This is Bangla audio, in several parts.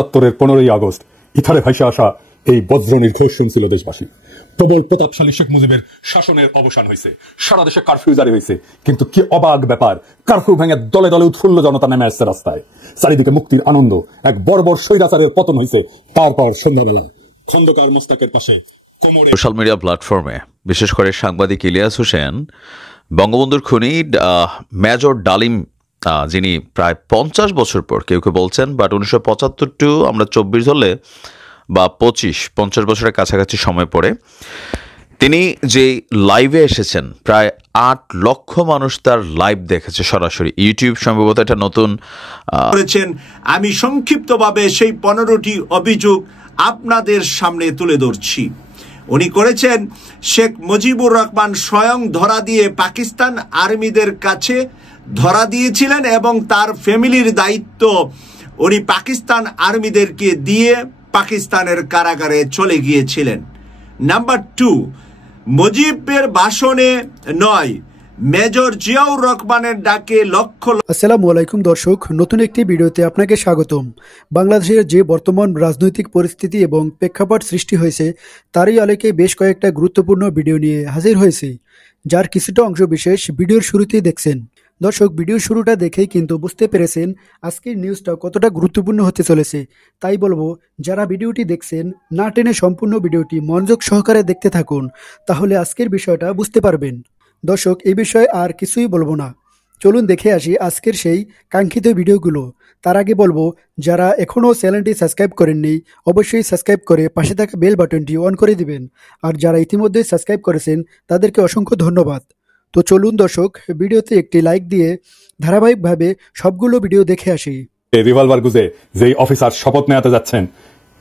75-এর 15ই আগস্ট ইথারে ভাইসে আসা এই বজ্র নির্ঘোষ শুনছিল দেশবাসী। প্রবল প্রতাপশালী শেখ মুজিবের শাসনের অবসান হয়েছে, সারা দেশে কারফিউ জারি হয়েছে। কিন্তু কি অবাক ব্যাপার, কারফিউ ভেঙে দলে দলে উৎফুল্ল জনতা নেমে আসছে রাস্তায়। চারিদিকে মুক্তির আনন্দ, এক বর্বর স্বৈরাচারের পতন হয়েছে। তারপর সন্ধ্যাবেলা খন্দকার মোস্তাকের পাশে সোশ্যাল মিডিয়া প্ল্যাটফর্মে বিশেষ করে সাংবাদিক ইলিয়াস হোসেন বঙ্গবন্ধুর খুনি মেজর ডালিম, যিনি প্রায় 50 বছর পর, কেউ কেউ বলছেন বাট 1975 টু আমরা 24 হলে বা 50 বছরের কাছাকাছি সময় পরে তিনি যে লাইভে এসেছেন, প্রায় 8 লক্ষ মানুষ তার লাইভ দেখেছে সরাসরি। ইউটিউব সম্ভবত এটা নতুন করেছেন। আমি সংক্ষিপ্তভাবে সেই 15টি অভিযোগ আপনাদের সামনে তুলে ধরছি। উনি করেছেন, শেখ মুজিবুর রহমান স্বয়ং ধরা দিয়ে পাকিস্তান আর্মিদের কাছে ধরা দিয়েছিলেন এবং তার ফ্যামিলির দায়িত্ব উনি পাকিস্তান আর্মিদেরকে দিয়ে পাকিস্তানের কারাগারে চলে গিয়েছিলেন। নাম্বার 2, মুজিবের ভাষণে নয়, মেজর জিয়াউর রহমানের ডাকে লক্ষ। আসসালামু আলাইকুম দর্শক, নতুন একটি ভিডিওতে আপনাকে স্বাগতম। বাংলাদেশের যে বর্তমান রাজনৈতিক পরিস্থিতি এবং প্রেক্ষাপট সৃষ্টি হয়েছে তারই আলোকে বেশ কয়েকটা গুরুত্বপূর্ণ ভিডিও নিয়ে হাজির হয়েছে, যার কিছুটা অংশ বিশেষ ভিডিওর শুরুতেই দেখছেন। দর্শক, ভিডিওর শুরুটা দেখেই কিন্তু বুঝতে পেরেছেন আজকের নিউজটা কতটা গুরুত্বপূর্ণ হতে চলেছে। তাই বলবো, যারা ভিডিওটি দেখছেন না টেনে সম্পূর্ণ ভিডিওটি মনোযোগ সহকারে দেখতে থাকুন, তাহলে আজকের বিষয়টা বুঝতে পারবেন। দর্শক, এই বিষয়ে আর কিছুই বলবো না, চলুন দেখে আসি আজকের সেই কাঙ্ক্ষিত ভিডিওগুলো। তার আগে বলবো, যারা এখনও চ্যানেলটি সাবস্ক্রাইব করেননি অবশ্যই সাবস্ক্রাইব করে পাশে থাকা বেল বাটনটি অন করে দিবেন। আর যারা ইতিমধ্যে সাবস্ক্রাইব করেছেন তাদেরকে অসংখ্য ধন্যবাদ। তো চলুন দর্শক, ভিডিওতে একটি লাইক দিয়ে ধারাবাহিকভাবে সবগুলো ভিডিও দেখে আসি। রিভলভার গুজে যেই অফিসার শপথ নেওয়াতে যাচ্ছেন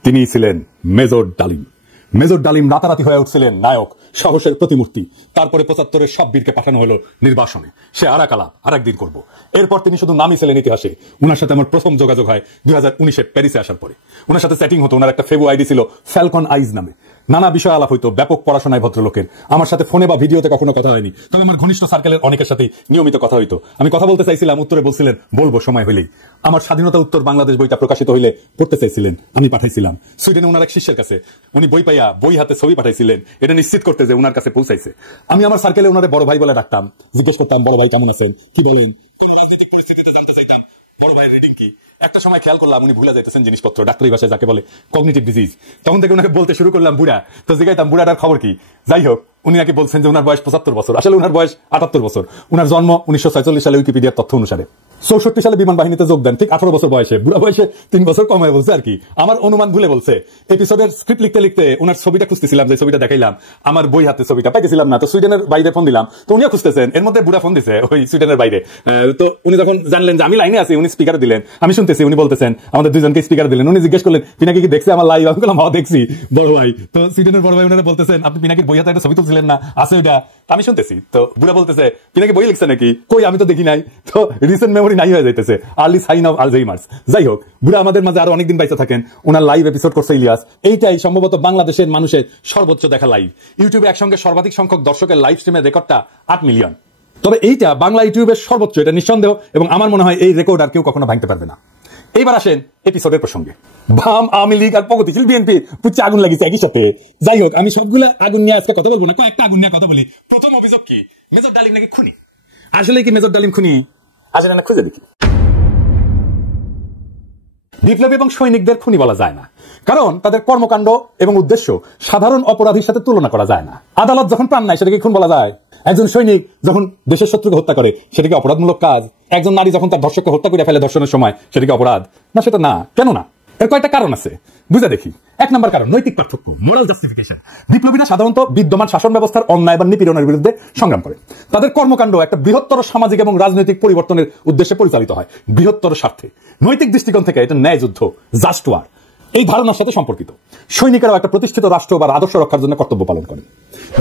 তিনি ছিলেন মেজর ডালিম। মেজর ডালিম রাতারাতি হয়ে উঠছিলেন নায়ক, সাহসের প্রতিমূর্তি। তারপরে 75-এর সব বীরকে পাঠানো হলো নির্বাসনে। সে আরাকালাপ আরেকদিন করব। এরপর তিনি শুধু নামই ছিলেন ইতিহাসে। উনার সাথে আমার প্রথম যোগাযোগ হয় 2019-এ প্যারিসে আসার পরে। উনার সাথে সেটিং হতো। উনার একটা ফেবু আইডি ছিল ফ্যালকন আইজ নামে। নানা বিষয় আলাপ হইতো, ব্যাপক পড়াশোনায় ভদ্রলোকের। আমার সাথে ফোনে বা ভিডিওতে কখনো কথা হয়নি, তবে আমার ঘনিষ্ঠ সার্কেলের অনেকের সাথে নিয়মিত কথা হইতো। আমি কথা বলতে চাইছিলাম, উত্তরে বলছিলেন বলবো সময় হইলেই। আমার স্বাধীনতা উত্তর বাংলাদেশ বইটা প্রকাশিত হইলে পড়তে চাইছিলেন, আমি পাঠাইছিলাম। সুইডেনে ওনার এক শিষ্যের কাছে উনি বই পাইয়া বই হাতে ছবি পাঠাইছিলেন, এটা নিশ্চিত করতে যে ওনার কাছে পৌঁছাইছে। আমি আমার সার্কেলে ওনারে বড় ভাই বলে ডাকতাম, জিজ্ঞেস করতাম বড় ভাই কেমন আছেন, কি বলেন, রাজনৈতিক পরিস্থিতিতে জানতে চাইতাম বড় ভাইয়ের রিডিং কি। একটা সময় খেয়াল করলাম উনি ভুলে যাইতেছেন জিনিসপত্র, ডাক্তারি ভাষায় যাকে বলে কগনিটিভ ডিজিজ। তখন থেকে ওনাকে বলতে শুরু করলাম বুড়া। তো জিজ্ঞাইতাম বুড়াটার খবর কি। যাই হোক, উনি নাকি বলছেন যে ওনার বয়স 75 বছর, আসলে ওনার বয়স 78 বছর। ওনার জন্ম 1946 সালে উইকিপিডিয়ার তথ্য অনুসারে। 64 সালে বিমান বাহিনীতে যোগ দেন, ঠিক 18 বছর বয়সে। বুড়া বয়সে 3 বছর কম হয়ে বলছে আর কি। আমার অনুমান ভুলে বলছে। এপিসোডের স্ক্রিপ্ট লিখতে লিখতে ওনার ছবিটা খুঁজতেছিলাম, যে ছবিটা দেখাইলাম, আমার বই হাতে ছবিটা পাইতেছিলাম না। তো সুইডেনের বাইরে ফোন দিলাম, তো উনিও খুঁজতেছেন। এর মধ্যে বুড়া ফোন দিছে ওই সুইডেনের বাইরে। তো উনি যখন জানলেন যে আমি লাইনে আছি, উনি স্পিকারে দিলেন, আমি শুনতেছি। উনি বলতেছেন, আমাদের দুজনকে স্পিকারে দিলেন। উনি জিজ্ঞেস করলেন পিনাকি কি দেখছে আমার লাইভ। আমি বললাম হ্যাঁ দেখছি বড় ভাই। তো সুইডেনের বড় ভাই ওনারা বলতেছেন, আপনি পিনাকির বই হাতে একটা ছবি তুলছিলেন না, আছে ওইটা। আমি শুনতেছি। তো বুড়া বলতেছে, পিনাকি বই লিখছে নাকি? কই, আমি তো দেখি নাই। তো রিসেন্ট মেমোরি নাই হয়ে যাইতেছে, আর্লি সাইন অফ আলঝেইমার্স। যাই হোক, বুড়া আমাদের মাঝে আরো অনেকদিন বাইচে থাকেন। ওনার লাইভ এপিসোড করছে ইলিয়াস। এইটাই সম্ভবত বাংলাদেশের মানুষের সর্বোচ্চ দেখা লাইভ। ইউটিউবে একসঙ্গে সর্বাধিক সংখ্যক দর্শকের লাইভ স্ট্রিমের রেকর্ডটা 8 মিলিয়ন। তবে এইটা বাংলা ইউটিউবের সর্বোচ্চ, এটা নিঃসন্দেহ। এবং আমার মনে হয় এই রেকর্ড আর কেউ কখনো ভাঙতে পারবে না। এইবার আসেন এপিসোডের প্রসঙ্গে। বাম, আওয়ামী লীগ আর প্রগতিশীল বিএনপি পুচ্ছে আগুন লাগিয়েছে একই সাথে। যাই হোক, আমি সবগুলো আগুন নিয়ে আজকে কথা বলবো না, কয়েকটা আগুন নিয়ে কথা বলি। প্রথম অভিযোগ কি, মেজর ডালিম নাকি খুনি। আসলে কি মেজর ডালিম খুনি? আসলে না, খুঁজে দেখি। বিপ্লবী এবং সৈনিকদের খুনি বলা যায় না, কারণ তাদের কর্মকাণ্ড এবং উদ্দেশ্য সাধারণ অপরাধীর সাথে তুলনা করা যায় না। আদালত যখন প্রাণ নাই সেটাকে খুন বলা যায়? একজন সৈনিক যখন দেশের শত্রুকে হত্যা করে সেটাকে অপরাধমূলক কাজ? একজন নারী যখন তার ধর্ষককে হত্যা করে ফেলে ধর্ষণের সময় সেটাকে অপরাধ না? সেটা না। কেন না? এর কয়েকটা কারণ আছে, বুঝে দেখি। 1 নম্বর কারণ, নৈতিক পার্থক্য, মোরাল জাস্টিফিকেশন। বিপ্লবীরা সাধারণত বিদ্যমান শাসন ব্যবস্থার অন্যায় বা নিপীড়নের বিরুদ্ধে সংগ্রাম করে। তাদের কর্মকাণ্ড একটা বৃহত্তর সামাজিক এবং রাজনৈতিক পরিবর্তনের উদ্দেশ্যে পরিচালিত হয়, বৃহত্তর স্বার্থে। নৈতিক দৃষ্টিকোণ থেকে এটা ন্যায় যুদ্ধ, জাস্ট ওয়ার, এই ধারণার সাথে সম্পর্কিত। সৈনিকেরাও একটা প্রতিষ্ঠিত রাষ্ট্র বা আদর্শ রক্ষার জন্য কর্তব্য পালন করেন।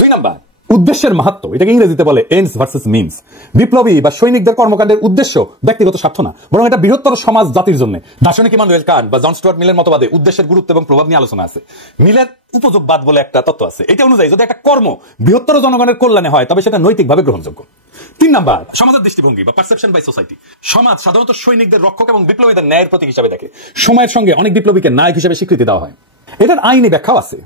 2 নম্বর, উদ্দেশ্যের মাহাত্ম্য, এটাকে ইংরেজিতে বলে এন্ডস ভার্সেস মিনস। বিপ্লবী বা সৈনিকদের কর্মকাণ্ডের উদ্দেশ্য ব্যক্তিগত স্বার্থ না, বরং এটা বৃহত্তর সমাজ জাতির জন্য। দার্শনিক ইমানুয়েল কান্ট বা জন স্টুয়ার্ট মিলের মতবাদে উদ্দেশ্যের গুরুত্ব এবং প্রভাব নিয়ে আলোচনা আছে। মিলের উপযোগবাদ বলে একটা তত্ত্ব আছে। এটা অনুযায়ী যদি একটা কর্ম বৃহত্তর জনগণের কল্যাণে হয় তবে সেটা নৈতিকভাবে গ্রহণযোগ্য। 3 নাম্বার, সমাজের দৃষ্টিভঙ্গি বা পারসেপশন বাই সোসাইটি। সমাজ সাধারণত সৈনিকদের রক্ষক এবং বিপ্লবীদের ন্যায়ের প্রতীক হিসেবে দেখে। সময়ের সঙ্গে অনেক বিপ্লবীকে নায়ক হিসেবে স্বীকৃতি দেওয়া হয়। এটার আইনি ব্যাখ্যাও আছে।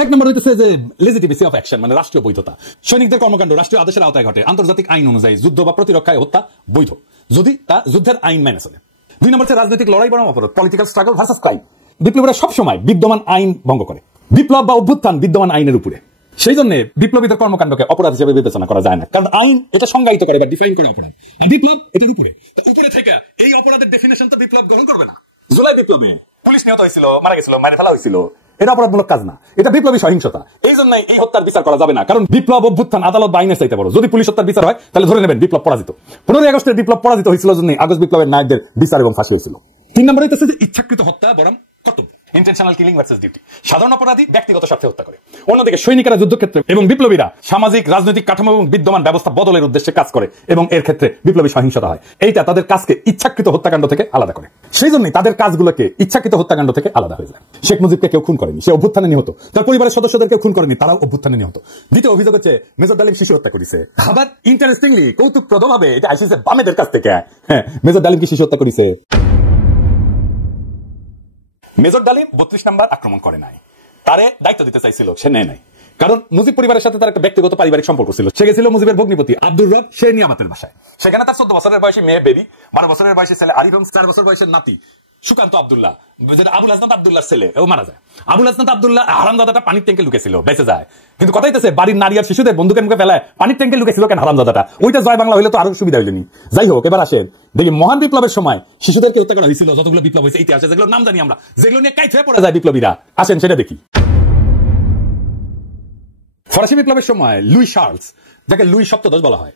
1 নম্বর হইতেছে যে লেজিটিমেসি অফ অ্যাকশন, মানে রাষ্ট্রীয় বৈধতা। সৈনিকদের কর্মকাণ্ড রাষ্ট্রীয় আদেশের আওতায় ঘটে, আন্তর্জাতিক আইন অনুযায়ী যুদ্ধ বা প্রতিরক্ষায় হত্যা বৈধ, যদি তা যুদ্ধের আইন মেনে চলে। 2 নম্বর হচ্ছে রাজনৈতিক লড়াই বনাম অপরাধ, পলিটিক্যাল স্ট্রাগল ভার্সাস ক্রাইম। বিপ্লবীরা সবসময় বিদ্যমান আইন ভঙ্গ করে। বিপ্লব বা অভ্যুত্থান বিদ্যমান আইনের উপরে, সেই জন্য বিপ্লবীদের কর্মকাণ্ডকে অপরাধ হিসেবে বিবেচনা করা যায় না, কারণ আইন এটা সংজ্ঞায়িত করে বা ডিফাইন করে অপরাধ, আর বিপ্লব এটার উপরে। উপরে থেকে এই অপরাধের ডেফিনেশন তো বিপ্লব গ্রহণ করবে না। জুলাই বিপ্লবে পুলিশ নিহত হয়েছিল, মারা গেছিল, মারে ফেলা হয়েছিল, এটা অপরাধমূলক কাজ না, এটা বিপ্লবী সহিংসতা। এই জন্য এই হত্যার বিচার করা যাবে না, কারণ বিপ্লব অভ্যুত্থান আদালত বা আইনের চাইতে বড়। যদি পুলিশ হত্যার বিচার হয় তাহলে ধরে নেবেন বিপ্লব পরাজিত। 15ই আগস্টের বিপ্লব পরাজিত হয়েছিল জন্য আগস্ট বিপ্লবের নায়কদের বিচার এবং ফাঁসি হয়েছিল। 3 নম্বর হইতেছে যে ইচ্ছাকৃত হত্যা বরং কর্তব্য, ইন্টেনশনাল কিলিং ভার্সেস ডিউটি। সাধারণ অপরাধী ব্যক্তিগত স্বার্থে হত্যা করে, অন্যদিকে সৈনিকেরা যুদ্ধক্ষেত্রে এবং বিপ্লবীরা সামাজিক রাজনৈতিক কাঠামো এবং বিদ্যমান ব্যবস্থা বদলের উদ্দেশ্যে কাজ করে, এবং এর ক্ষেত্রে বিপ্লবী সহিংসতা হয়। এইটা তাদের কাজকে ইচ্ছাকৃত হত্যাকাণ্ড থেকে আলাদা করে। সেই জন্যই তাদের কাজগুলোকে ইচ্ছাকৃত হত্যাকাণ্ড থেকে আলাদা হয়ে যায়। শেখ মুজিবকে কেউ খুন করেনি, সে অভ্যুত্থানে নিহত। তার পরিবারের সদস্যদেরকে খুন করেনি, তারাও অভ্যুত্থানে নিহত। দ্বিতীয় অভিযোগ হচ্ছে মেজর ডালিম শিশু হত্যা করেছে। আবার ইন্টারেস্টিংলি কৌতুকপ্রদভাবে এটা আসছে বামেদের কাছ থেকে। হ্যাঁ, মেজর ডালিম কি শিশু হত্যা করেছে? মেজর ডালিম 32 নাম্বার আক্রমণ করে নাই, তারে দায়িত্ব দিতে চাইছিল, সে নেয় নাই। কারণ মুজিব পরিবারের সাথে তার একটা ব্যক্তিগত পারিবারিক সম্পর্ক ছিল। সে গেছিল মুজিবের ভগ্নিপতি আব্দুর রব সে নিয়ামতের বাসায়। সেখানে তার 14 বছরের বয়সী মেয়ে বেবি, 12 বছরের বয়সী ছেলে আরিফ এবং 4 বছর বয়সের নাতি সুকান্ত আব্দুল্লাহ, যেটা আবুল হাসনাত আব্দুল্লাহর ছেলে, ও মারা যায়। আবুল হাসনাত আব্দুল্লাহ হারামজাদাটা পানির ট্যাঙ্কে লুকেছিল, বেঁচে যায়। কিন্তু কথা হইতেছে বাড়ির নারী আর শিশুদের বন্দুকের মুখে ফেলায় পানির ট্যাঙ্কে লুকেছিল কেন হারামজাদাটা? ওইটা জয় বাংলা হইলে তো আরো সুবিধা হইলেনি। যাই হোক, এবার আসেন দেখি মহান বিপ্লবের সময় শিশুদেরকে হত্যা করা হয়েছিল। যতগুলো বিপ্লব হয়েছে ইতিহাসে, যেগুলো নাম জানি আমরা, যেগুলো নিয়ে কাইট হয়ে পড়ে যায় বিপ্লবীরা, আসেন সেটা দেখি। ফরাসি বিপ্লবের সময় লুই শার্লস, যাকে লুই সপ্তদশ বলা হয়,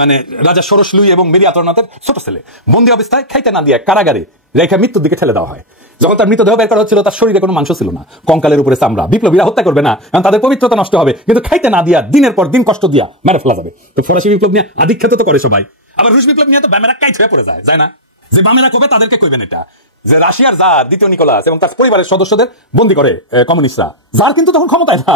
মানে রাজা ষোড়শ লুই এবং মেরি আতরনাথের ছোট ছেলে, বন্দী অবস্থায় খাইতে না দিয়ে কারাগারে রেখা মৃত্যুর দিকে ঠেলে দেওয়া হয়। যখন তার মৃতদেহ বের করা হচ্ছিল, তার শরীরে কোনো মাংস ছিল না, কঙ্কালের উপরে চামড়া। বিপ্লবীরা হত্যা করবে না, কারণ তাদের পবিত্রতা নষ্ট হবে, কিন্তু খাইতে না দিয়া দিনের পর দিন কষ্ট দিয়া মেরে ফেলা যাবে। তো ফরাসি বিপ্লব নিয়ে আধিক্ষেত তো করে সবাই। আবার রুশ বিপ্লব নিয়ে তো বামেরা কাইট হয়ে পড়ে যায় না? যে বামেরা কবে তাদেরকে কইবেন এটা, যে রাশিয়ার জার দ্বিতীয় নিকোলাস এবং তার পরিবারের সদস্যদের বন্দী করে কমিউনিস্টরা। জার কিন্তু তখন ক্ষমতায় না,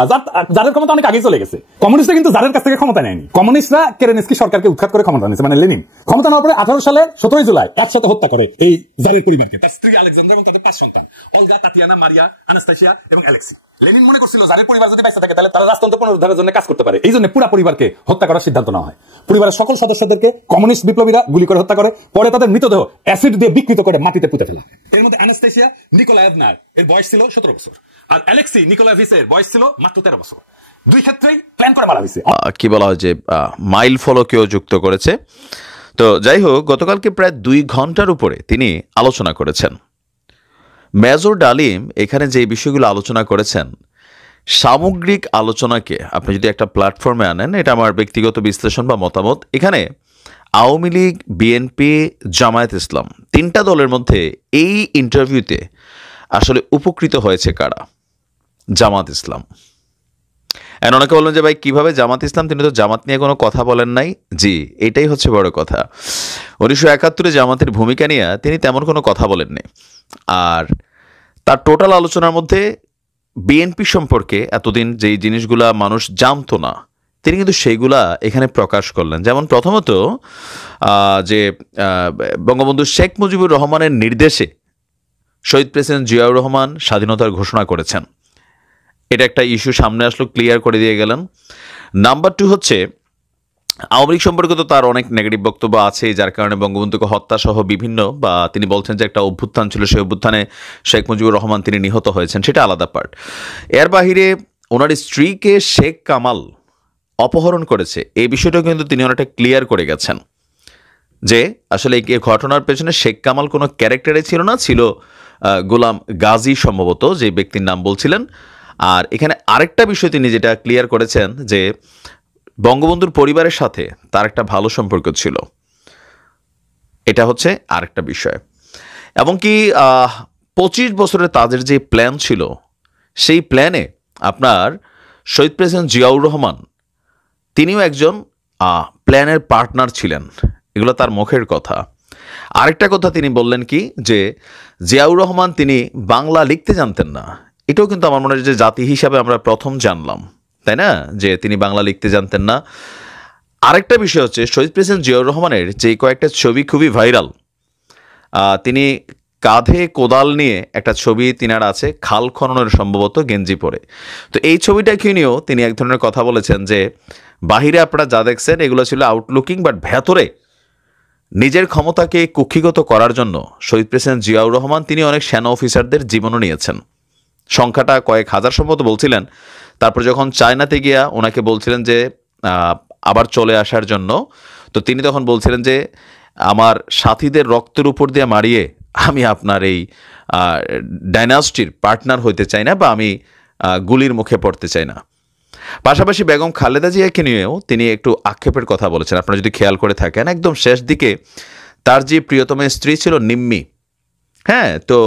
জারের ক্ষমতা অনেক আগে চলে গেছে। কমিউনিস্টরা কিন্তু জারের কাছ থেকে ক্ষমতা নেয়নি। কমিউনিস্টরা কেরেনস্কি সরকারকে উৎখাত করে ক্ষমতা নিয়েছে, মানে লেনিন। ক্ষমতা নেওয়ার পরে 18 সালে 17 জুলাই একসাথে হত্যা করে এই জারের পরিবারকে, তার স্ত্রী আলেকজান্ড্রা এবং তাদের 5 সন্তান, অলগা, তাতিয়ানা, মারিয়া, আনাস্তাসিয়া এবং অ্যালেক্সি। লেনিন মনে করছিল জারের পরিবার যদি বেঁচে থাকে তাহলে তারা রাজতন্ত্র পুনরুদ্ধারের জন্য কাজ করতে পারে। এই জন্য পুরো পরিবারকে হত্যা করার সিদ্ধান্ত নেওয়া হয়। পরিবারের সকল সদস্যদেরকে কমিউনিস্ট বিপ্লবীরা গুলি করে হত্যা করে, পরে তাদের মৃতদেহ অ্যাসিড দিয়ে বিকৃত করে মাটিতে পুঁতে ফেলা। এর মধ্যে আনাস্তাসিয়া নিকোলায়েভনার এর বয়স ছিল 17 বছর, আর অ্যালেক্সি নিকোলায়েভিচের বয়স ছিল মাত্র 13 বছর। দুই ক্ষেত্রেই প্ল্যান করে মারা হয়েছে। কি বলা হয় যে মাইল ফলকেও যুক্ত করেছে। তো যাই হোক, গতকালকে প্রায় 2 ঘন্টার উপরে তিনি আলোচনা করেছেন। মেজর ডালিম এখানে যে বিষয়গুলো আলোচনা করেছেন, সামগ্রিক আলোচনাকে আপনি যদি একটা প্ল্যাটফর্মে আনেন, এটা আমার ব্যক্তিগত বিশ্লেষণ বা মতামত। এখানে আওয়ামী লীগ, বিএনপি, জামায়াত ইসলাম 3টা দলের মধ্যে এই ইন্টারভিউতে আসলে উপকৃত হয়েছে কারা? জামাত ইসলাম। অনেকে বললেন যে ভাই কিভাবে জামাত ইসলাম, তিনি তো জামাত নিয়ে কোনো কথা বলেন নাই। জি, এটাই হচ্ছে বড় কথা। 1971 জামাতের ভূমিকা নিয়ে তিনি তেমন কোনো কথা বলেননি। আর তার টোটাল আলোচনার মধ্যে বিএনপি সম্পর্কে এতদিন যেই জিনিসগুলা মানুষ জানতো না, তিনি কিন্তু সেইগুলা এখানে প্রকাশ করলেন। যেমন প্রথমত যে বঙ্গবন্ধু শেখ মুজিবুর রহমানের নির্দেশে শহীদ প্রেসিডেন্ট জিয়াউর রহমান স্বাধীনতার ঘোষণা করেছেন, এটা একটা ইস্যু সামনে আসলো, ক্লিয়ার করে দিয়ে গেলেন। নাম্বার 2 হচ্ছে আওয়ামী লীগ সম্পর্কে তো তার অনেক নেগেটিভ বক্তব্য আছে, যার কারণে বঙ্গবন্ধুকে হত্যা সহ বিভিন্ন, বা তিনি বলছেন যে একটা অভ্যুত্থান ছিল, সেই অভ্যুত্থানে শেখ মুজিবুর রহমান তিনি নিহত হয়েছেন, সেটা আলাদা পার্ট। এর বাহিরে ওনার স্ত্রীকে শেখ কামাল অপহরণ করেছে, এই বিষয়টাও কিন্তু তিনি অনেকটা ক্লিয়ার করে গেছেন যে আসলে এই ঘটনার পেছনে শেখ কামাল কোনো ক্যারেক্টারে ছিল না, ছিল গোলাম গাজী সম্ভবত, যে ব্যক্তির নাম বলছিলেন। আর এখানে আরেকটা বিষয় তিনি যেটা ক্লিয়ার করেছেন যে বঙ্গবন্ধুর পরিবারের সাথে তার একটা ভালো সম্পর্ক ছিল, এটা হচ্ছে আরেকটা বিষয়। এবং কি 25 বছরের তাদের যে প্ল্যান ছিল, সেই প্ল্যানে আপনার শহীদ প্রেসিডেন্ট জিয়াউর রহমান তিনিও একজন প্ল্যানের পার্টনার ছিলেন, এগুলো তার মুখের কথা। আরেকটা কথা তিনি বললেন কি, যে জিয়াউর রহমান তিনি বাংলা লিখতে জানতেন না। এটাও কিন্তু আমার মনে হয় যে জাতি হিসাবে আমরা প্রথম জানলাম, তাই না, যে তিনি বাংলা লিখতে জানতেন না। আরেকটা বিষয় হচ্ছে শহীদ প্রেসিডেন্ট জিয়াউর রহমানের যে কয়েকটা ছবি খুবই ভাইরাল। তিনি কাঁধে কোদাল নিয়ে একটা ছবি তিনার আছে, খাল খননের সম্ভবত গেঞ্জি পরে। তো এই ছবিটাকে নিয়েও তিনি এক ধরনের কথা বলেছেন যে বাহিরে আপনারা যা দেখছেন এগুলো ছিল আউটলুকিং, বাট ভেতরে নিজের ক্ষমতাকে কুক্ষিগত করার জন্য শহীদ প্রেসিডেন্ট জিয়াউর রহমান তিনি অনেক সেনা অফিসারদের জীবনও নিয়েছেন। সংখ্যাটা কয়েক হাজার সম্ভবত বলছিলেন। তারপর যখন চায়নাতে গিয়া ওনাকে বলছিলেন যে আবার চলে আসার জন্য, তো তিনি তখন বলছিলেন যে আমার সাথীদের রক্তের উপর দিয়ে মারিয়ে আমি আপনার এই ডাইনাস্টির পার্টনার হইতে চাই না, বা আমি গুলির মুখে পড়তে চাই না। পাশাপাশি বেগম খালেদা জিয়াকে নিয়েও তিনি একটু আক্ষেপের কথা বলেছেন। আপনারা যদি খেয়াল করে থাকেন, একদম শেষ দিকে তার যে প্রিয়তম স্ত্রী ছিল নিম্মি, হ্যাঁ, তো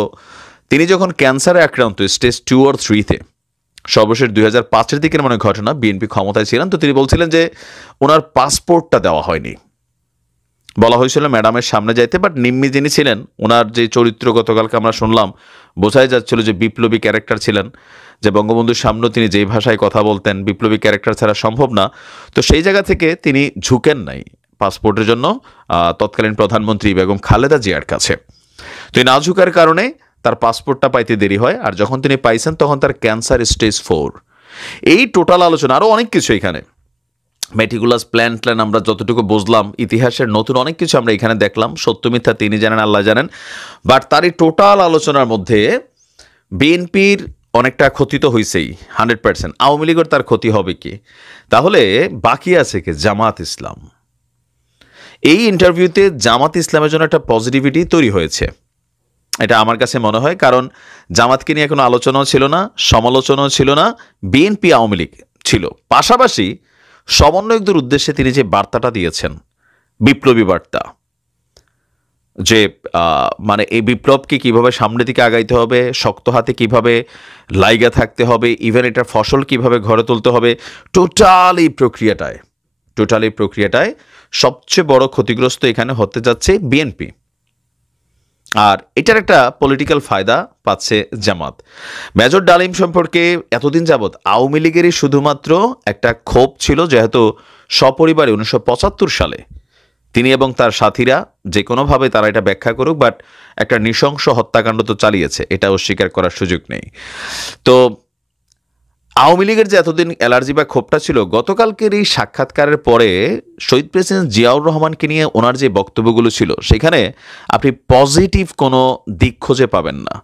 তিনি যখন ক্যান্সারে আক্রান্ত স্টেজ 2 or 3-তে, সর্বশেষ 2005-এর দিকের মনে ঘটনা, বিএনপি ক্ষমতায় ছিলেন, তো তিনি বলছিলেন যে ওনার পাসপোর্টটা দেওয়া হয়নি। বলা হয়েছিল ম্যাডামের সামনে যাইতে, বাট নিম্মি যিনি ছিলেন ওনার যে চরিত্র গতকালকে আমরা শুনলাম, বোঝাই যাচ্ছিল যে বিপ্লবী ক্যারেক্টার ছিলেন, যে বঙ্গবন্ধুর সামনেও তিনি যেই ভাষায় কথা বলতেন বিপ্লবী ক্যারেক্টার ছাড়া সম্ভব না। তো সেই জায়গা থেকে তিনি ঝুঁকেন নাই পাসপোর্টের জন্য তৎকালীন প্রধানমন্ত্রী বেগম খালেদা জিয়ার কাছে। তো এই না ঝুঁকার কারণে তার পাসপোর্টটা পাইতে দেরি হয়, আর যখন তিনি পাইছেন তখন তার ক্যান্সার স্টেজ 4। এই টোটাল আলোচনা, আরও অনেক কিছু এখানে মেটিকুলাস প্ল্যান আমরা যতটুকু বুঝলাম, ইতিহাসের নতুন অনেক কিছু আমরা এখানে দেখলাম। সত্য মিথ্যা তিনি জানেন, আল্লাহ জানেন। বাট তার এই টোটাল আলোচনার মধ্যে বিএনপির অনেকটা ক্ষতি তো হয়েছেই 100%। আওয়ামী লীগের তার ক্ষতি হবে কি? তাহলে বাকি আছে কি? জামাত ইসলাম। এই ইন্টারভিউতে জামাত ইসলামের জন্য একটা পজিটিভিটি তৈরি হয়েছে, এটা আমার কাছে মনে হয়। কারণ জামাতকে নিয়ে কোনো আলোচনাও ছিল না, সমালোচনাও ছিল না, বিএনপি আওয়ামী লীগ ছিল। পাশাপাশি সমন্বয়কদের উদ্দেশ্যে তিনি যে বার্তাটা দিয়েছেন, বিপ্লবী বার্তা, যে মানে এই বিপ্লবকে কিভাবে সামনের দিকে আগাইতে হবে, শক্ত হাতে কিভাবে লাইগা থাকতে হবে, ইভেন এটার ফসল কিভাবে ঘরে তুলতে হবে, টোটাল এই প্রক্রিয়াটায় সবচেয়ে বড় ক্ষতিগ্রস্ত এখানে হতে যাচ্ছে বিএনপি। আর এটার একটা পলিটিক্যাল ফায়দা পাচ্ছে জামাত। মেজর ডালিম সম্পর্কে এতদিন যাবৎ আওয়ামী লীগেরই শুধুমাত্র একটা ক্ষোভ ছিল, যেহেতু সপরিবারে 1975 সালে তিনি এবং তার সাথীরা যে কোনোভাবে তারা এটা ব্যাখ্যা করুক, বাট একটা নৃশংস হত্যাকাণ্ড তো চালিয়েছে, এটা অস্বীকার করার সুযোগ নেই। তো আওয়ামী লীগের যে এতদিন অ্যালার্জি বা ক্ষোভটা ছিল, গতকালকের এই সাক্ষাৎকারের পরে শহীদ প্রেসিডেন্ট জিয়াউর রহমানকে নিয়ে ওনার যে বক্তব্যগুলো ছিল, সেখানে আপনি পজিটিভ কোনো দিক খুঁজে পাবেন না।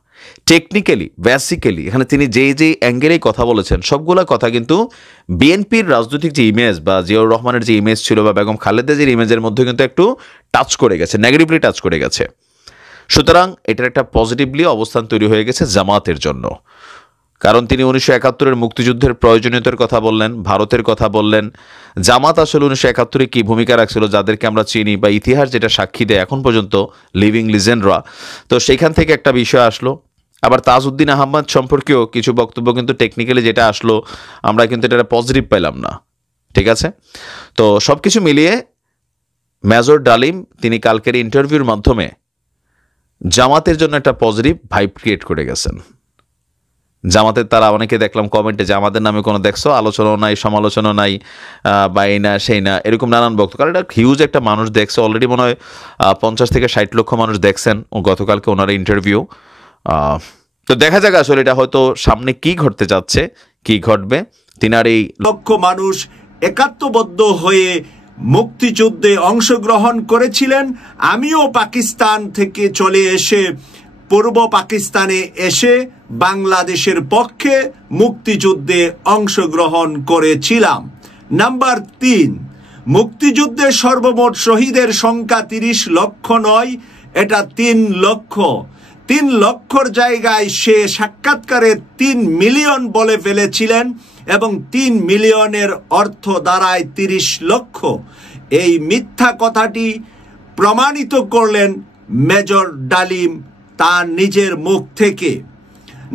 টেকনিক্যালি বেসিক্যালি এখানে তিনি যে অ্যাঙ্গেলেই কথা বলেছেন, সবগুলো কথা কিন্তু বিএনপির রাজনৈতিক যে ইমেজ বা জিয়াউর রহমানের যে ইমেজ ছিল বা বেগম খালেদা জির ইমেজের মধ্যে কিন্তু একটু টাচ করে গেছে, নেগেটিভলি টাচ করে গেছে। সুতরাং এটার একটা পজিটিভলি অবস্থান তৈরি হয়ে গেছে জামাতের জন্য। কারণ তিনি 1971-এর মুক্তিযুদ্ধের প্রয়োজনীয়তার কথা বললেন, ভারতের কথা বললেন। জামাত আসলে 1971-এ কী ভূমিকা রাখছিল, যাদেরকে আমরা চিনি বা ইতিহাস যেটা সাক্ষী দেয় এখন পর্যন্ত, লিভিং লিজেন্ডরা। তো সেইখান থেকে একটা বিষয় আসলো। আবার তাজউদ্দিন আহমদ সম্পর্কেও কিছু বক্তব্য কিন্তু টেকনিক্যালি যেটা আসলো, আমরা কিন্তু এটা পজিটিভ পেলাম না। ঠিক আছে, তো সব কিছু মিলিয়ে মেজর ডালিম তিনি কালকের ইন্টারভিউর মাধ্যমে জামাতের জন্য একটা পজিটিভ ভাইব ক্রিয়েট করে গেছেন। জামাতের তারা অনেকে দেখলাম কমেন্টে যে আমাদের নামে কোনো দেখছো আলোচনাও নাই, সমালোচনা নাই, বা এই না সেই না, এরকম নানান বক্তব্য। কারণ এটা হিউজ একটা মানুষ দেখছে, অলরেডি মনে হয় 50 থেকে 60 লক্ষ মানুষ দেখছেন ও গতকালকে ওনার ইন্টারভিউ। তো দেখা যাক আসলে এটা হয়তো সামনে কি ঘটতে যাচ্ছে, কি ঘটবে। তিনার এই লক্ষ মানুষ একাত্মবদ্ধ হয়ে মুক্তিযুদ্ধে অংশগ্রহণ করেছিলেন। আমিও পাকিস্তান থেকে চলে এসে পূর্ব পাকিস্তানে এসে বাংলাদেশের পক্ষে মুক্তিযুদ্ধে অংশগ্রহণ করেছিলাম। নাম্বার 3, মুক্তিযুদ্ধে সর্বমোট শহীদের সংখ্যা 30 লক্ষ নয়, এটা 3 লক্ষ। 3 লক্ষর জায়গায় সে সাক্ষাৎকারে 3 মিলিয়ন বলে ফেলেছিলেন এবং 3 মিলিয়নের অর্থ দাঁড়ায় 30 লক্ষ। এই মিথ্যা কথাটি প্রমাণিত করলেন মেজর ডালিম তার নিজের মুখ থেকে।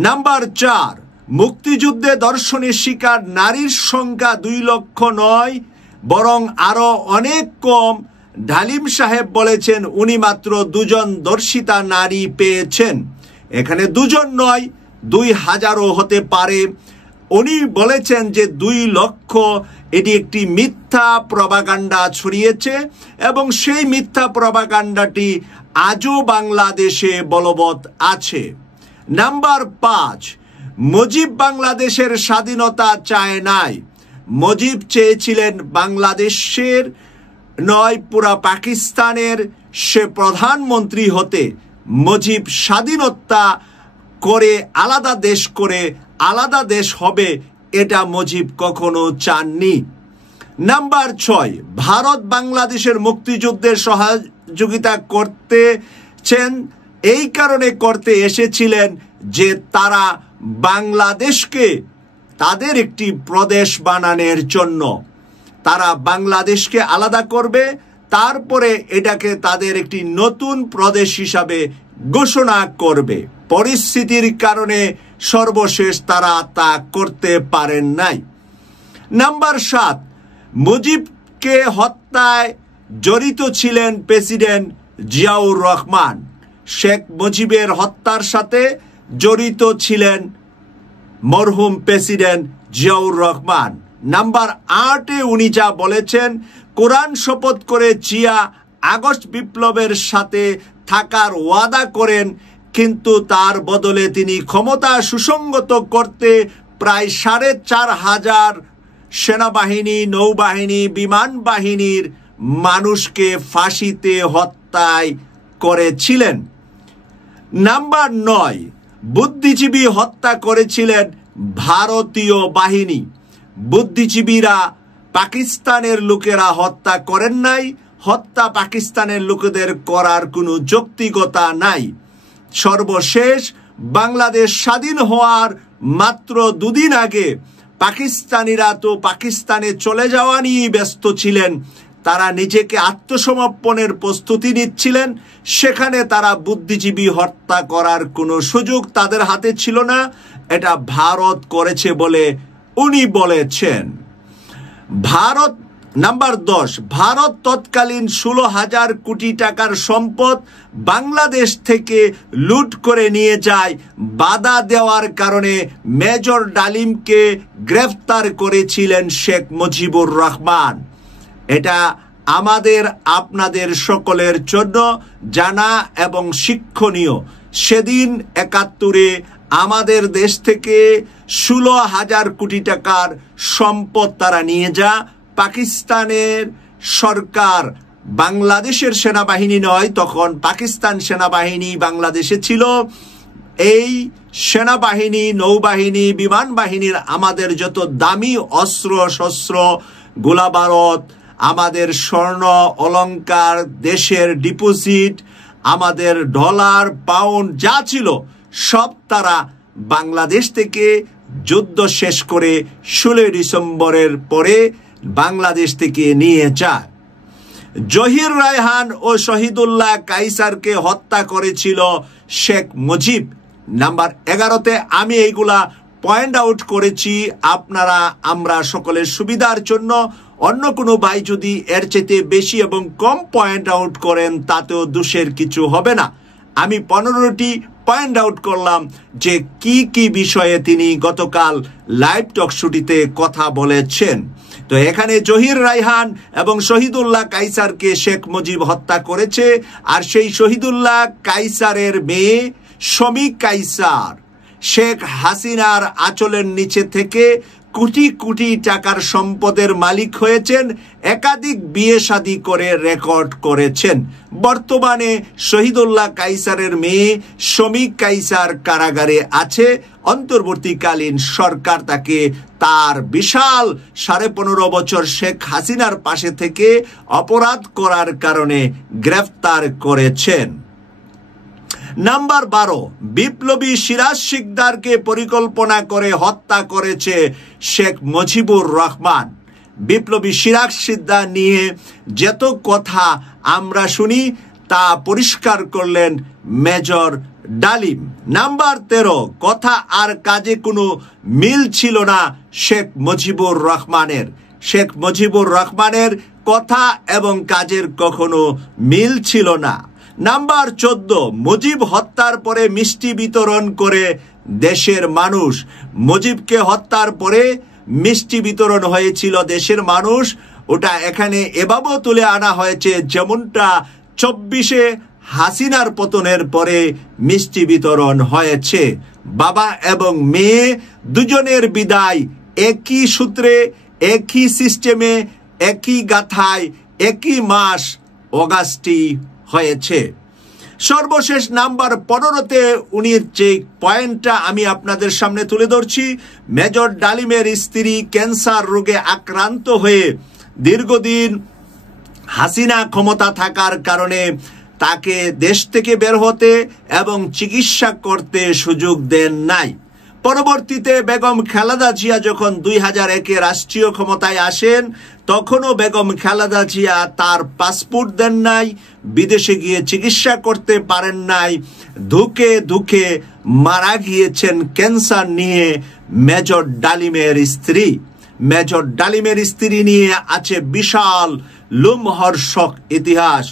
নাম্বার 4, মুক্তিযুদ্ধে ধর্ষণের শিকার নারীর সংখ্যা 2 লক্ষ নয়, বরং আরো অনেক কম। ডালিম সাহেব বলেছেন উনি মাত্র 2 জন ধর্ষিতা নারী পেয়েছেন। এখানে 2 জন নয়, 2000ও হতে পারে। উনি বলেছেন যে 2 লক্ষ এটি একটি মিথ্যা প্রপাগান্ডা ছড়িয়েছে এবং সেই মিথ্যা প্রপাগান্ডাটি আজও বাংলাদেশে বলবৎ আছে। নাম্বার 5, মুজিব বাংলাদেশের স্বাধীনতা চায় নাই। মুজিব চেয়েছিলেন বাংলাদেশের নয়, পুরা পাকিস্তানের সে প্রধানমন্ত্রী হতে। মুজিব স্বাধীনতা করে আলাদা দেশ হবে, এটা মুজিব কখনো চাননি। নাম্বার 6, ভারত বাংলাদেশের মুক্তিযুদ্ধের সহযোগিতা করতেছেন, এই কারণে করতে এসেছিলেন যে তারা বাংলাদেশকে তাদের একটি প্রদেশ বানানোর জন্য। তারা বাংলাদেশকে আলাদা করবে, তারপরে এটাকে তাদের একটি নতুন প্রদেশ হিসাবে ঘোষণা করবে। পরিস্থিতির কারণে সর্বশেষ তারা তা করতে পারেন নাই। নাম্বার 7, মুজিবকে হত্যায় জড়িত ছিলেন প্রেসিডেন্ট জিয়াউর রহমান। শেখ মুজিবের হত্যার সাথে জড়িত ছিলেন মরহুম প্রেসিডেন্ট জিয়াউর রহমান। নাম্বার 8-এ উনি যা বলেছেন, কোরআন শপথ করে জিয়া আগস্ট বিপ্লবের সাথে থাকার ওয়াদা করেন, কিন্তু তার বদলে তিনি ক্ষমতা সুসংগত করতে প্রায় 4,500 সেনাবাহিনী, নৌবাহিনী, বিমান বাহিনীর মানুষকে ফাঁসিতে হত্যায় করেছিলেন। নাম্বার 9, বুদ্ধিজীবী হত্যা করেছিলেন ভারতীয় বাহিনী। বুদ্ধিজীবীরা পাকিস্তানের লোকেরা হত্যা করেন নাই, হত্যা পাকিস্তানের লোকেদের করার কোনো যৌক্তিকতা নাই। সর্বশেষ বাংলাদেশ স্বাধীন হওয়ার মাত্র 2 দিন আগে পাকিস্তানিরা তো পাকিস্তানে চলে যাওয়া নিয়ে ব্যস্ত ছিলেন, তারা নিজেকে আত্মসমর্পণের প্রস্তুতি নিচ্ছিলেন। সেখানে তারা বুদ্ধিজীবী হত্যা করার কোনো সুযোগ তাদের হাতে ছিল না, এটা ভারত করেছে বলে উনি বলেছেন। ভারত নাম্বার 10, ভারত তৎকালীন 16,000 কোটি টাকার সম্পদ বাংলাদেশ থেকে লুট করে নিয়ে যায়। বাধা দেওয়ার কারণে মেজর ডালিমকে গ্রেফতার করেছিলেন শেখ মুজিবুর রহমান। এটা আমাদের আপনাদের সকলের জন্য জানা এবং শিক্ষণীয়। সেদিন 71-এ আমাদের দেশ থেকে 16,000 কোটি টাকার সম্পদ তারা নিয়ে যা। পাকিস্তানের সরকার বাংলাদেশের সেনাবাহিনী নয়, তখন পাকিস্তান সেনাবাহিনী বাংলাদেশে ছিল। এই সেনাবাহিনী, নৌবাহিনী, বিমান বাহিনীর আমাদের যত দামি অস্ত্র শস্ত্র, গোলাবারত, আমাদের স্বর্ণ অলংকার, দেশের ডিপোজিট, আমাদের ডলার পাউন্ড যা ছিল সব তারা বাংলাদেশ থেকে যুদ্ধ শেষ করে 16 ডিসেম্বরের পরে বাংলাদেশ থেকে নিয়ে যায়। জহির রায়হান ও শহীদুল্লাহ কায়সারকে হত্যা করেছিল শেখ মুজিব। নাম্বার 11-তে আমি এইগুলা পয়েন্ট আউট করেছি, আমরা সকলের সুবিধার জন্য। অন্য কোনো ভাই যদি এর চেয়ে বেশি এবং কম পয়েন্ট আউট করেন তাতেও দোষের কিছু হবে না। আমি 15টি পয়েন্ট আউট করলাম যে কি কি বিষয়ে তিনি গতকাল লাইভ টকশোটিতে কথা বলেছেন। তো এখানে জহির রায়হান এবং শহীদুল্লাহ কায়সারকে শেখ মুজিব হত্যা করেছে। আর সেই শহীদুল্লাহ কায়সারের মেয়ে শমী কায়সার শেখ হাসিনার আঁচলের নিচে থেকে কোটি কোটি টাকার সম্পদের মালিক হয়েছেন, একাধিক বিয়ে শাদী করে রেকর্ড করেছেন। বর্তমানে শহীদুল্লাহ কায়সারের মেয়ে শমী কায়সার কারাগারে আছে। অন্তর্বর্তীকালীন সরকার তাকে তার বিশাল 15.5 বছর শেখ হাসিনার পাশে থেকে অপরাধ করার কারণে গ্রেফতার করেছেন। নাম্বার 12, বিপ্লবী সিরাজ শিকদারকে পরিকল্পনা করে হত্যা করেছে শেখ মুজিবুর রহমান। বিপ্লবী সিরাজ শিকদার নিয়ে যত কথা আমরা শুনি তা পরিষ্কার করলেন মেজর ডালিম। নাম্বার 13, কথা আর কাজে কোনো মিল ছিল না শেখ মুজিবুর রহমানের। শেখ মুজিবুর রহমানের কথা এবং কাজের কখনো মিল ছিল না। নাম্বার 14, মুজিব হত্যার পরে মিষ্টি বিতরণ করে দেশের মানুষ। মুজিবকে হত্যার পরে মিষ্টি বিতরণ হয়েছিল দেশের মানুষ, ওটা এখানে এভাবেও তুলে আনা হয়েছে যেমনটা 24-এ হাসিনার পতনের পরে মিষ্টি বিতরণ হয়েছে। বাবা এবং মেয়ে দুজনের বিদায় একই সূত্রে, একই সিস্টেমে, একই গাথায়, একই মাস অগাস্টই হয়েছে। সর্বশেষ নাম্বার 15-তে উনি যে পয়েন্টটা আমি আপনাদের সামনে তুলে ধরছি, মেজর ডালিমের স্ত্রী ক্যান্সার রোগে আক্রান্ত হয়ে দীর্ঘদিন হাসিনা ক্ষমতা থাকার কারণে তাকে দেশ থেকে বের হতে এবং চিকিৎসা করতে সুযোগ দেন নাই। পরবর্তীতে বেগম খালেদা জিয়া যখন 2001-এ রাষ্ট্রীয় ক্ষমতায় আসেন, তখনও বেগম খালেদা জিয়া তার পাসপোর্ট দেন নাই, বিদেশে গিয়ে চিকিৎসা করতে পারেন নাই, ধুকে ধুকে মারা গিয়েছেন ক্যান্সার নিয়ে মেজর ডালিমের স্ত্রী। মেজর ডালিমের স্ত্রী নিয়ে আছে বিশাল লোমহর্ষক ইতিহাস,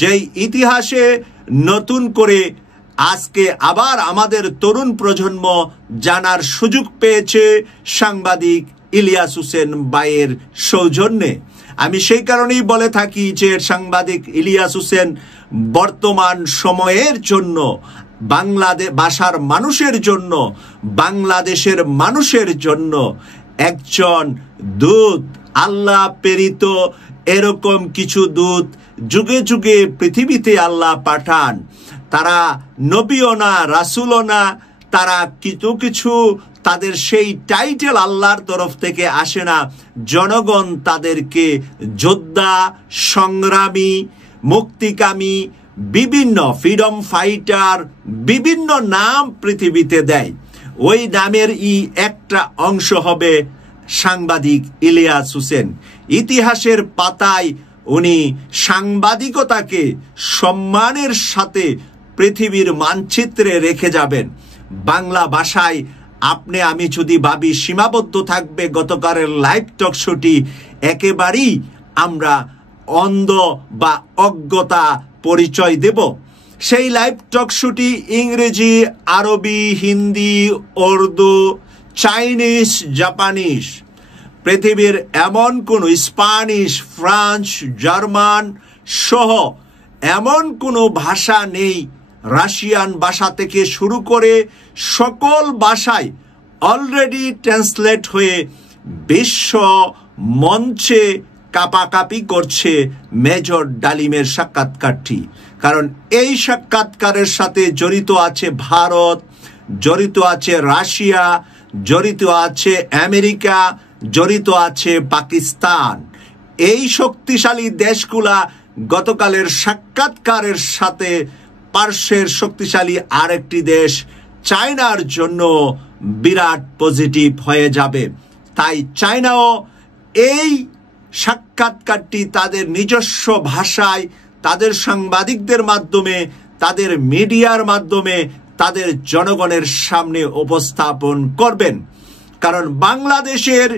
যেই ইতিহাসে নতুন করে আজকে আবার আমাদের তরুণ প্রজন্ম জানার সুযোগ পেয়েছে সাংবাদিক ইলিয়াস হোসেন ভাইয়ের সৌজন্যে। আমি সেই কারণেই বলে থাকি যে সাংবাদিক ইলিয়াস হোসেন বর্তমান সময়ের জন্য, বাংলাদেশ ভাষার মানুষের জন্য, বাংলাদেশের মানুষের জন্য একজন দূত, আল্লাহ প্রেরিত। এরকম কিছু দূত যুগে যুগে পৃথিবীতে আল্লাহ পাঠান। তারা নবীও না, রাসূলও না, তারা কিছু কিছু তাদের সেই টাইটেল আল্লাহর তরফ থেকে আসে না। জনগণ তাদেরকে যোদ্ধা, সংগ্রামী, মুক্তিকামী, বিভিন্ন ফ্রিডম ফাইটার, বিভিন্ন নাম পৃথিবীতে দেয়। ওই নামের একটা অংশ হবে সাংবাদিক ইলিয়াস হোসেন। ইতিহাসের পাতায় উনি সাংবাদিকতাকে সম্মানের সাথে পৃথিবীর মানচিত্রে রেখে যাবেন। বাংলা ভাষায় আপনি আমি যদি ভাবি সীমাবদ্ধ থাকবে গতকালের লাইভ টক শোটি, একেবারেই আমরা অন্ধ বা অজ্ঞতা পরিচয় দেব। সেই লাইভ টক শোটি ইংরেজি, আরবি, হিন্দি, উর্দু, চাইনিজ, জাপানিজ, পৃথিবীর এমন কোনো স্প্যানিশ, ফ্রান্স, জার্মান সহ এমন কোনো ভাষা নেই, রাশিয়ান ভাষা থেকে শুরু করে সকল ভাষায় অলরেডি ট্রান্সলেট হয়ে বিশ্ব মঞ্চে কাপাকাপি করছে মেজর ডালিমের সাক্ষাৎকারটি। কারণ এই সাক্ষাৎকারের সাথে জড়িত আছে ভারত, জড়িত আছে রাশিয়া, জড়িত আছে আমেরিকা, জড়িত আছে পাকিস্তান। এই শক্তিশালী দেশগুলা গতকালের সাক্ষাৎকারের সাথে পার্শ্বের শক্তিশালী আরেকটি দেশ চায়নার জন্য বিরাট পজিটিভ হয়ে যাবে। তাই চায়নাও এই সাক্ষাৎকারটি তাদের নিজস্ব ভাষায়, তাদের সাংবাদিকদের মাধ্যমে, তাদের মিডিয়ার মাধ্যমে তাদের জনগণের সামনে উপস্থাপন করবেন। কারণ বাংলাদেশের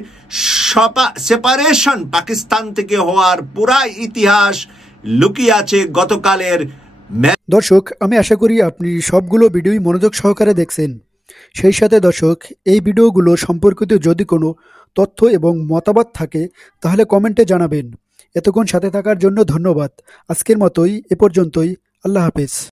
সেপারেশন পাকিস্তান থেকে হওয়ার পুরা ইতিহাস লুকিয়ে আছে গতকালের। দর্শক, আমি আশা করি আপনি সবগুলো ভিডিওই মনোযোগ সহকারে দেখছেন। সেই সাথে দর্শক, এই ভিডিওগুলো সম্পর্কিত যদি কোনো তথ্য এবং মতামত থাকে তাহলে কমেন্টে জানাবেন। এতক্ষণ সাথে থাকার জন্য ধন্যবাদ। আজকের মতোই এ পর্যন্তই। আল্লাহ হাফেজ।